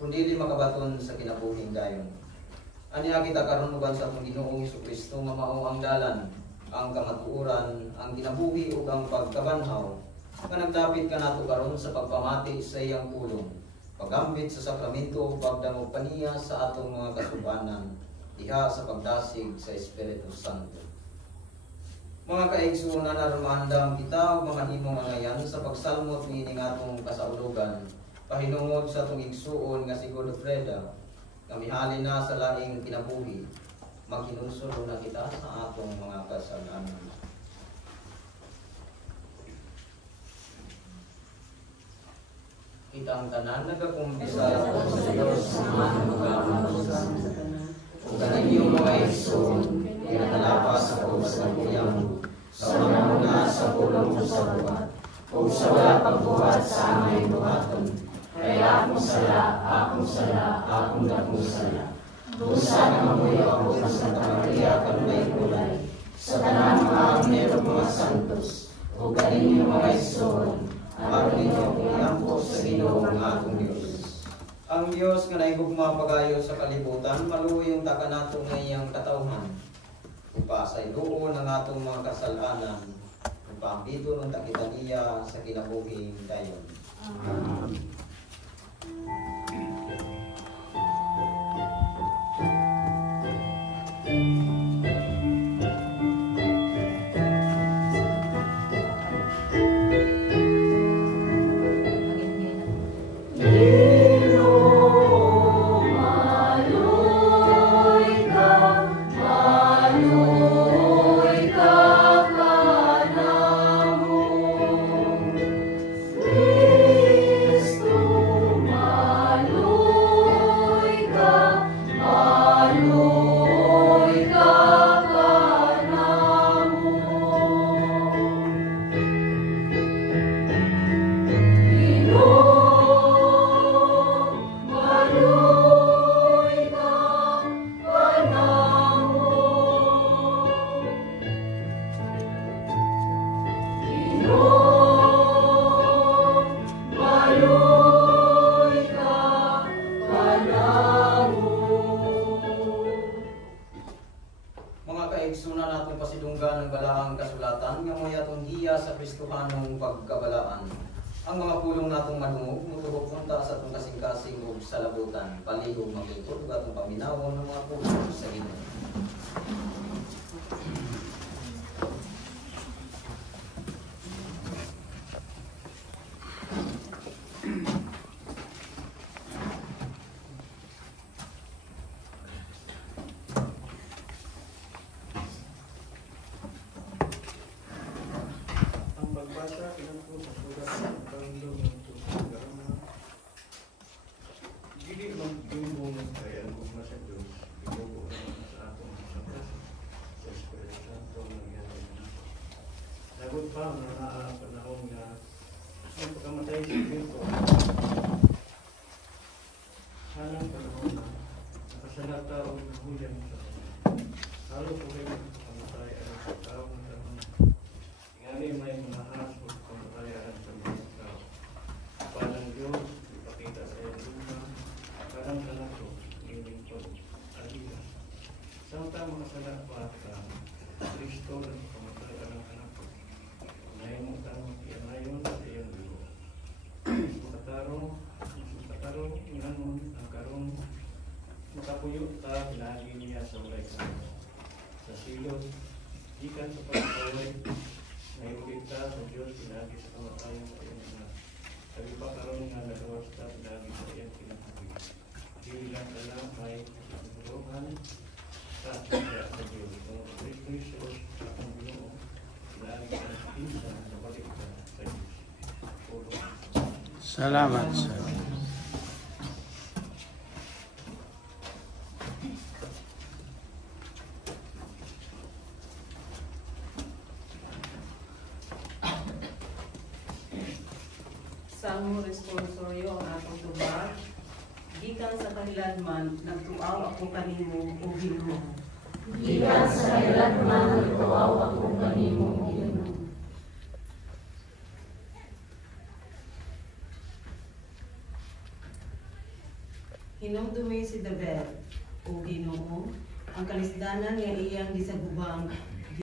Kundi makabaton sa kinabuhing dayon. Aniya kita karon uban sa atong Ginoong Jesucristo nga mao ang dalan, ang kamatuoran, ang kinabuhi ug ang pagkabanhaw nga nagdapit kanato karon sa pagpamati sa iyang pulong, pagambit sa sakramento ug pagdangog kaniya sa atong mga kasubanan diha sa pagdasig sa Espiritu Santo. Mga kaigsuon na narumandam kita ug mga himo nga ngayan sa pagsalmot niining atong kasaulogan. Pahinungod sa itong igsuon nga si Godofreda, kami halin na sa laing kinabuhi, maghinusulo na kita sa atong mga kasalanan. Kita ang tanan, nagakumbisa sa Diyos sa mga mag-aamusan. Kung kanin yung mga igsuon, pinatalapas ako sa kuyang, sa una sa pulong sa buhat, o sa wala pagbuhat sa amay buhaton. Kaya akong sala, akong dakong sala. Dusa na mamuyo ako sa Santa Maria kanunay kulay. Sa tanang mga agnerong mga santos, o galing yung mga igsoon, aron ninyo kung lampo sa Ginoong atong Diyos. Ang Diyos nga naigugma pagayo sa kalibutan, maluoy yung taka nato nga iyang katawhan. Upasay doon ang atong mga kasalanan, upambito ng takitan niya sa kinabuhing dayon. Amen. Paligong magluto at ang paminawon ng mga puso sa Ginoo. Ang pagbasa, pinagpo sa sulat ng Panginoon ng Tusagarama. Dili magdumong kaya kung nasa Diyos, ibubo naman sa atong sa ano, karon makapuyo ta pinagi niya sa ulay sa silot ikan sa pagkaway ngayon ta sa Diyos pinagi sa kamatayan sa iyong mga sabi pa karon nga nagawas ta pinagi sa iyong kinahanglan bilang kalamay kasigurahan sa Diyos kung Kristo Jesus akong Ginoo pinagi sa pinsan sa balik ka sa Diyos. Salamat sa Samo responsoryo ang atong tubag. Gikan sa kahiladman, nagtuaw ako kanimo o Ginoo. Gikan sa kahiladman, nagtuaw ako kanimo o Ginoo. Hinumdumi si David o Ginoo, ang kalisdanan nga iyang gisagubang